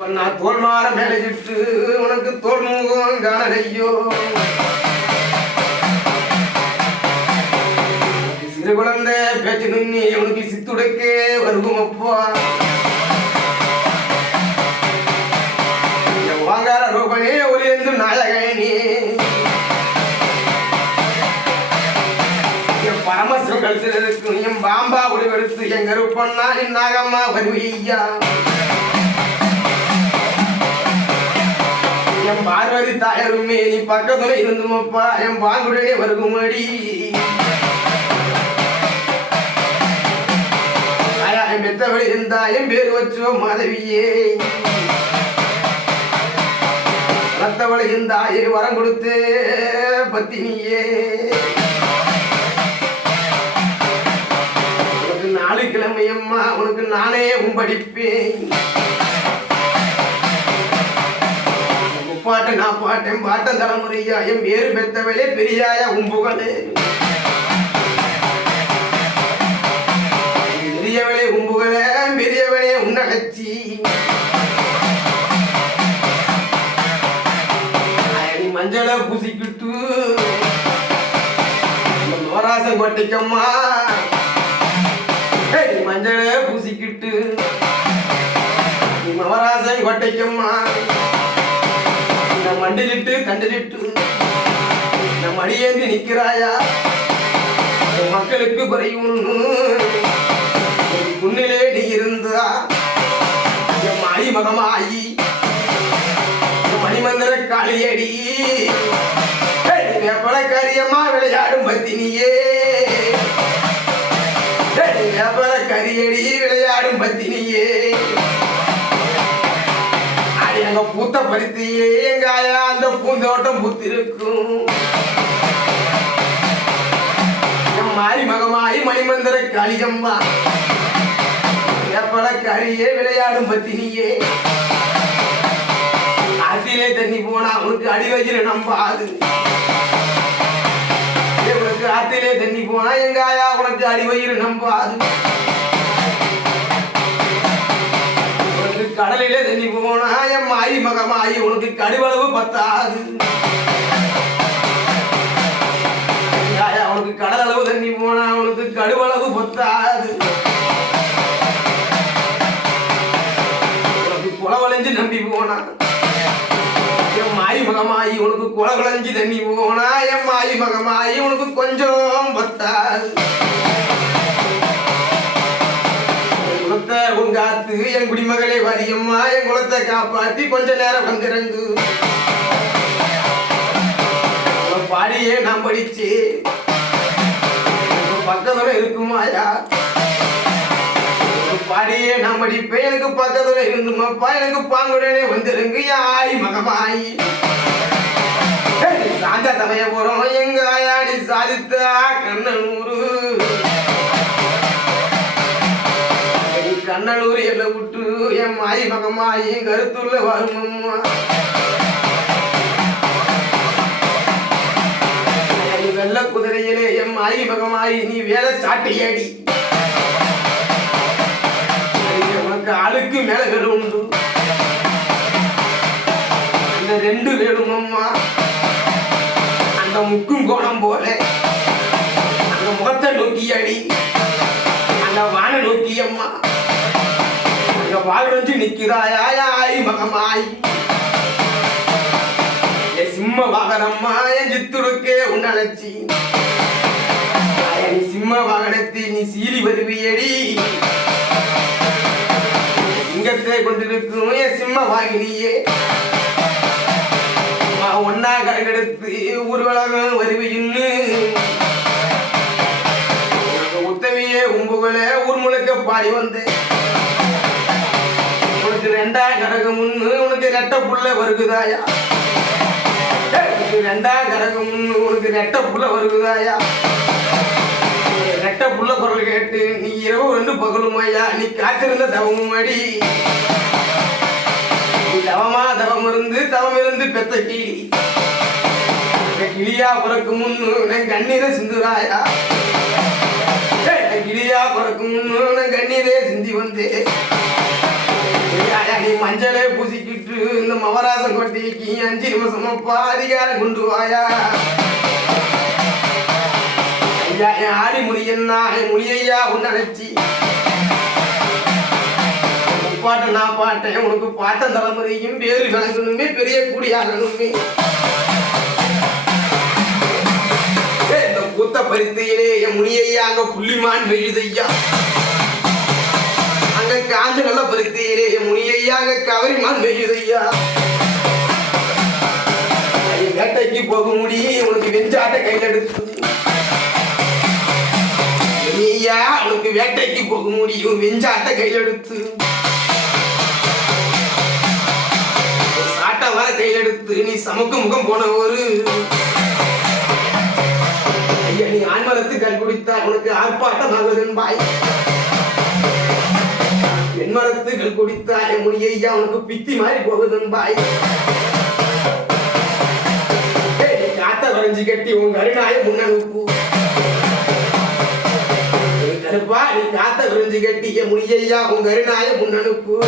நான் தோல் மாற மேலிட்டு உனக்கு தோல் முகம் காணலையோ சிறு குழந்தை பேச்சு நுண்ணி உனக்கு சித்துடைக்கே வருகும் அப்பா வாங்கார ரோபனே ஒளியந்து நாயகனே பரமசிவம் கழுத்தில் இருக்கும் என் பாம்பா ஒளிவெடுத்து என் கருப்பண்ணா என் நாகம்மா வருவியா என் பார்வதி தாயருமே நீ பக்கத்துல இருந்துமப்பா என் பாங்குடனே வருகுமடி என் பெத்தவழி இருந்தா என் பேர் வச்சோ மாதவியே ரத்தவழி இருந்தாயே வரம் கொடுத்து பத்தினியே உனக்கு 4 கிழமையம்மா உனக்கு நானே படிப்பேன் பாட்டு நான் பாட்டேன் பாட்டன் தலைமுறையா என் பேரு பெத்தவளே பெரியாயா உம்புகளே பெரியவளே உம்புகளே பெரியவளே உன்னகச்சி நீ மஞ்சளை பூசிக்கிட்டு நோராசம் கொட்டிக்கம்மா நீ மஞ்சளை பூசிக்கிட்டு நீ நவராசம் கொட்டைக்கம்மா மண்டிலிட்டு கண்டிலிட்டு நம் அடியேந்தி நிற்கிறாயா மக்களுக்கு குறையும் புண்ணிலே நீ இருந்தா என் மாயி மகமாயி மணிமந்திர காளியடி வேப்பல காரியம்மா விளையாடும் பத்தினியே வேப்பல கரியடி விளையாடும் பத்தினியே எங்க பூத்த பருத்தியே எங்க ஆயா அந்த பூந்தோட்டம் பூத்திருக்கும் மாறி மகமாயி மணிமந்திர காளியம்மா எப்பல கரியே விளையாடும் பத்தினியே ஆத்திலே தண்ணி போனா உனக்கு அடிவஜில நம்பாது உனக்கு ஆத்திலே தண்ணி போனா எங்க ஆயா உனக்கு அடிவயிறு நம்பாது கடலிலே தண்ணி போனா என் மாயி மகமாயி உனக்கு கடுவளவு பத்தாது உனக்கு கடல் அளவு தண்ணி போனா உனக்கு கடுவளவு பத்தாது உனக்கு குளவளைஞ்சு நம்பி போனா என் மாயி மகமாயி உனக்கு குளவளைஞ்சு தண்ணி போனா என் மாயி மகமாயி உனக்கு கொஞ்சம் பத்தாது உங்காத்து என் குடிமகளே வரியம்மா என் குலத்தை காப்பாத்தி கொஞ்ச நேரம் வந்திறங்கு பாடியே நான் படிச்சு பக்கத்துல இருக்குமாயா பாடியே நான் படிப்பேன் எனக்கு பக்கத்துல இருந்துமாப்பா எனக்கு பாங்குடனே வந்திருங்க ஆய் மகமாயி சாந்த சமய போறோம் எங்க ஆயாடி சாதித்தா கண்ணனூரு கண்ணனூர் எல்லை விட்டு என் மாயி மகமாயி கருத்துள்ள வருமம்மா வெள்ள குதிரையிலே என் மாயி மகமாயி நீ வேலை சாட்டையடி உனக்கு ஆளுக்கு மேல வேலை உண்டு அந்த 2 வேணுமம்மா அந்த முக்கும் கோணம் போல அந்த முகத்தை நோக்கி அடி அந்த வான நோக்கி அம்மா வாழ்ந்து நிக்கிறாயா ஆய் மகமாய் என் சிம்ம வாகனம்மா என் சித்துருக்கே உன்னழைச்சி நீ சிம்ம வாகனத்தை நீ சீறி வருவியடி சிங்கத்தை கொண்டிருக்கும் என் சிம்ம வாகினியே ஒன்னா கரகெடுத்து ஊர்வலகம் வருவின்னு உத்தமையே உம்புகளை ஊர் முழுக்க பாடி வந்தேன் 2ஆம் கரகம் முன்னு உனக்கு ரெட்ட புள்ள வருகுதாயா 2ஆம் கரகம் முன்னு உனக்கு ரெட்ட புள்ள வருகுதாயா ரெட்ட புள்ள குரல் கேட்டு நீ இரவு 2 பகலுமாயா நீ காத்திருந்த தவமும் அடி நீ தவம் இருந்து பெத்த கிளியா பிறக்கு முன்னு நான் கண்ணீரை சிந்துராயா கிளியா பிறக்கு முன்னு நான் கண்ணீரே சிந்தி வந்தே நீ மஞ்சளே பூசிக்கிட்டு இந்த மவராசம் கொட்டிக்கு 5 நிமிஷமாப்பா அதிகாரம் கொண்டு வாயா. ஐயா என் ஆடி முடியன்னா என் முடியையா உன்னை நினைச்சி பாட்டை நான் பாட்டேன். உனக்கு பாட்டம் தலைமுறையும் பேரு விளங்கணுமே பெரிய கூடியாகணுமே. இந்த கூத்த பருத்தியிலே என் முனியையா அங்க புள்ளிமான் வெழுதையா. அங்க காஞ்ச நல்ல பருத்தியிலே என் முனியையா அங்க கவரிமான் வெழுதையா. வேட்டைக்கு போக முடியும் உனக்கு வெஞ்சாட்ட கையில் எடுத்து. முனியையா உனக்கு வேட்டைக்கு போக முடியும் வெஞ்சாட்ட கையில் எடுத்து. வர கையில் எடுத்து நீ சமக்கு முகம் போன ஒரு ஐயா நீ ஆண்மரத்து கல் குடித்தால் உனக்கு ஆர்ப்பாட்டமாகுதன் பாய். பெண்மரத்து கல் குடித்தால் என் முடியையா உனக்கு பித்தி மாறி போகுதன் பாய். நீ காத்த வரைஞ்சி கட்டி உங்க அருணாய முன்னனுப்பு. கருப்பா நீ காத்த வரைஞ்சி கட்டி என் முடியையா உங்க அருணாய முன்னனுப்பு.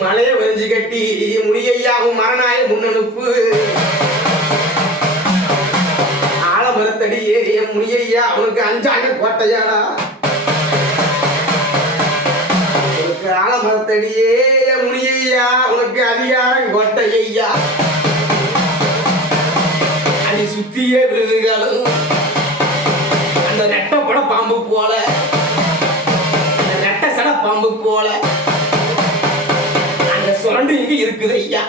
மலையை வரைஞ்சி கட்டி முடியையாவும் மரணாய முன்னனுப்பு. ஆலமரத்தடியே என் முடியையா உனக்கு அஞ்சாங்க கோட்டையாடா. உனக்கு ஆலமரத்தடியே என் முடியையா உனக்கு அதிகாரம் கோட்டையா. அடி சுத்தியே விருதுகளும் அந்த ரெட்டப்பட பாம்பு போல அந்த ரெட்ட சட பாம்பு போல சுரண்டு இங்க இருக்குது ஐயா.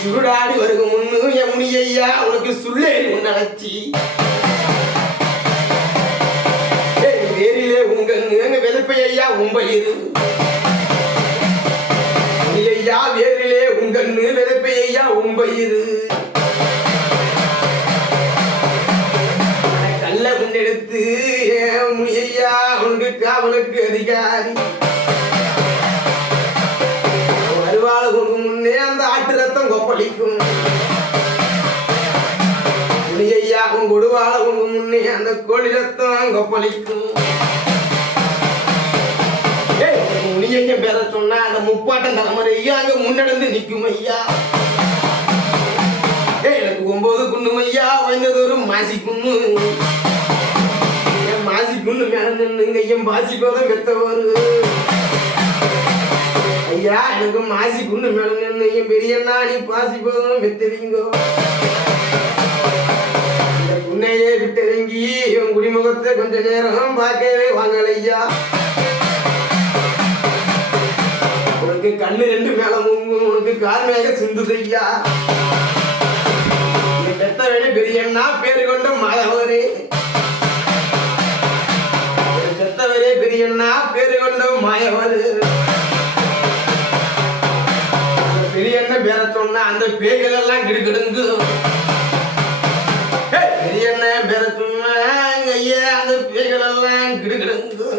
சுருடாடி வருக முன்னு என் முனியையா உனக்கு சுள்ளேறி உன்னை வச்சி. வேரிலே உங்க வெளுப்பையா உம்பயிரு. முனியையா வேரிலே உங்கன்னு வெளுப்பையா உம்பயிரு. கல்ல முன்னெடுத்து முனியையா உனக்கு காவலுக்கு அதிகாரி. முன்னே அந்த ஆட்டு ரத்தம் கொப்பளிக்கும். முனியையா உன் கொடுவாள உங்க முன்னே அந்த கோழி ரத்தம் கொப்பளிக்கும். முனியையும் பேர சொன்னா அந்த முப்பாட்டம் தலைமுறையா அங்க முன்னடந்து நிற்கும் ஐயா. எனக்கு 9 குண்ணும் ஐயா வாய்ந்தது ஒரு மாசி குண்ணு. என் மாசி குண்ணு மேல நின்னுங்க என் பாசி போதும் பெத்தவரு ஐயா. எனக்கு மாசி குண்டு மேல நின்று என் பெரியண்ணா நீ பாசி போதும் வெத்தவீங்கோ. இந்த குன்னையே விட்டவங்கி இவன் குடிமுகத்தை கொஞ்ச நேரம் பார்க்கவே வாங்கலையா. உனக்கு கண்ணு 2 மேல முங்கும் உனக்கு கார்மேக சிந்துதையா. பெத்த வேணே பெரியண்ணா பேரு கொண்ட மாதவரே. பெத்தவரே பெரியண்ணா பேரு கொண்ட மாயவரு. பெரியண்ண பேர சொன்னா அந்த பேய்கள் எல்லாம் கிடுக்கிடுங்கு. பெரியண்ண பேர சொன்னா ஐயா அந்த பேய்கள் எல்லாம் கிடுக்கிடுங்கு.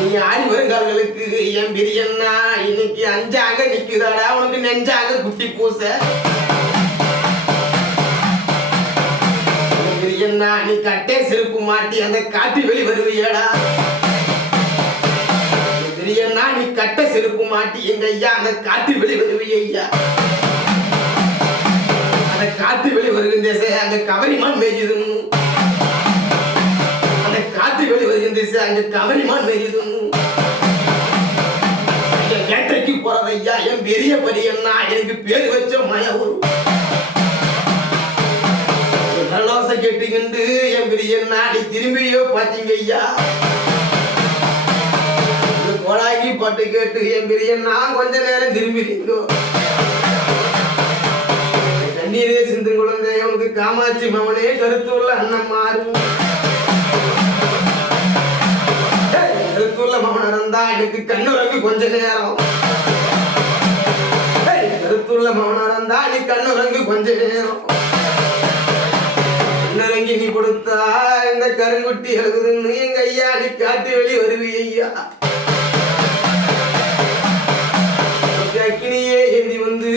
நீ ஆடி வருங்கால்களுக்கு என் பெரியண்ணா இன்னைக்கு 5 நிக்குதாடா உனக்கு நெஞ்சாக குட்டி பூச. பெரியண்ணா நீ கட்டே செருப்பு மாட்டி அந்த காட்டு வெளி வருவியடா. பெரியண்ணா நீ கட்ட செருப்பு மாட்டி எங்க ஐயா அந்த காட்டு வெளி வருவியா. அந்த காட்டு வெளி வருகின்ற அங்க கவரிமான் மேய்யுதுன்னு. அந்த காட்டு வெளி வருகின்ற அங்க கவரிமான் மேய்யுதுன்னு. வேட்டைக்கு போறது ஐயா என் பெரிய பெரியண்ணா எனக்கு பேர் வச்ச மயவூர். நல்லோசை கேட்டுக்கிண்டு என் பெரியண்ணா நீ திரும்பியோ பாத்தீங்க ஐயா. கோலாகி பாட்டு கேட்டு என் பெரியண்ணா கொஞ்ச நேரம் திரும்பிடுங்கோ. தண்ணீரே சிந்து குழந்தை உனக்கு காமாட்சி மவனே கருத்துள்ள அண்ணன் மாறும். கருத்துள்ள மவன் இருந்தா எனக்கு கண்ணுறங்கு கொஞ்ச நேரம். கருத்துள்ள மவன் இருந்தா நீ கண்ணுறங்கு கொஞ்ச நேரம். கண்ணுறங்கி நீ கொடுத்தா இந்த கருங்குட்டி எழுதுன்னு எங்க ஐயா நீ காட்டு வெளி வருவி ஐயா. அக்கினியே ஏந்தி வந்து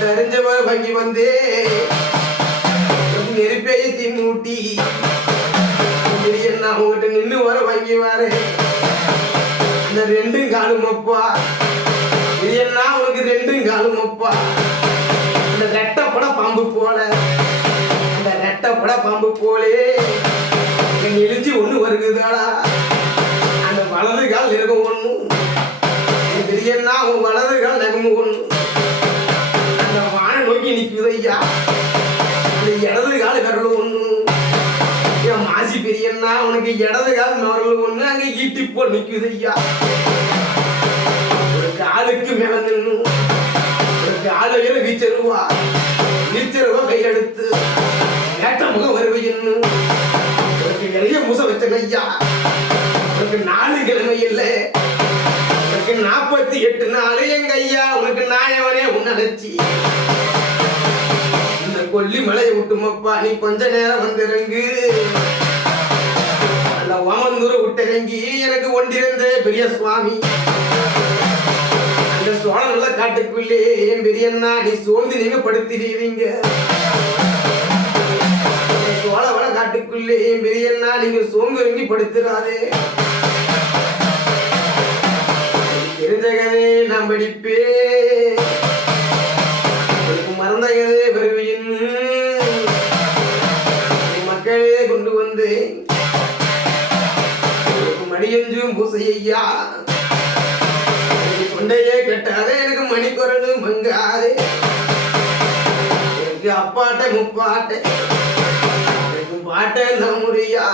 தெரிஞ்சவர் வங்கி வந்தே நெருப்பையை தின்னூட்டி நின்று வர வாங்கி வாரு அந்த ரெண்டும் காலுமப்பா இது என்ன உனக்கு ரெண்டும் காலுமப்பா அந்த ரெட்டப்பட பாம்பு போல அந்த ரெட்டப்பட பாம்பு போலே நெளிஞ்சு ஒண்ணு வருகுதாடா அந்த வலது கால் நெருக்கம் ஒண்ணு பெரியண்ணா உன் வலது கால் நகமு ஒண்ணு அந்த வானை நோக்கி நிற்குது ஐயா அந்த இடது கால் கரல் ஒண்ணு என் மாசி பெரியண்ணா உனக்கு இடது கால் மரல் ஒண்ணு அங்க ஈட்டி போல் நிற்குது ஐயா ஒரு காலுக்கு மேல நின்று ஒரு காலையில வீச்சருவா நீச்சருவா கையெடுத்து ஏற்ற முகம் வருவையன்னு உனக்கு நிறைய முச வச்ச ஐயா உனக்கு 4 கிழமை இல்லை உனக்கு 48 நாள் எங்க ஐயா உனக்கு நாயவனே உன்னடைச்சி இந்த கொல்லி மலையை விட்டுமப்பா நீ கொஞ்ச நேரம் வந்திறங்கு அந்த ஓமந்தூர விட்டிறங்கி எனக்கு ஒன்றிருந்த பெரிய சுவாமி அந்த சோழ நல்ல காட்டுக்குள்ளே என் பெரியண்ணா நீ சோர்ந்து நீங்க படுத்திடுவீங்க சோழ வள காட்டுக்குள்ளே என் பெரியண்ணா நீங்க சோர்ந்து இறங்கி படுத்துறாதே தெரிஞ்ச கதையை நான் படிப்பே மறந்த கதையை வருவின்னு மக்களே கொண்டு வந்து மணியஞ்சும் பூசையா கொண்டையே கட்டாதே எனக்கு மணிக்குரலு மங்காதே எனக்கு அப்பாட்ட முப்பாட்டை எனக்கு பாட்டை நமுறியா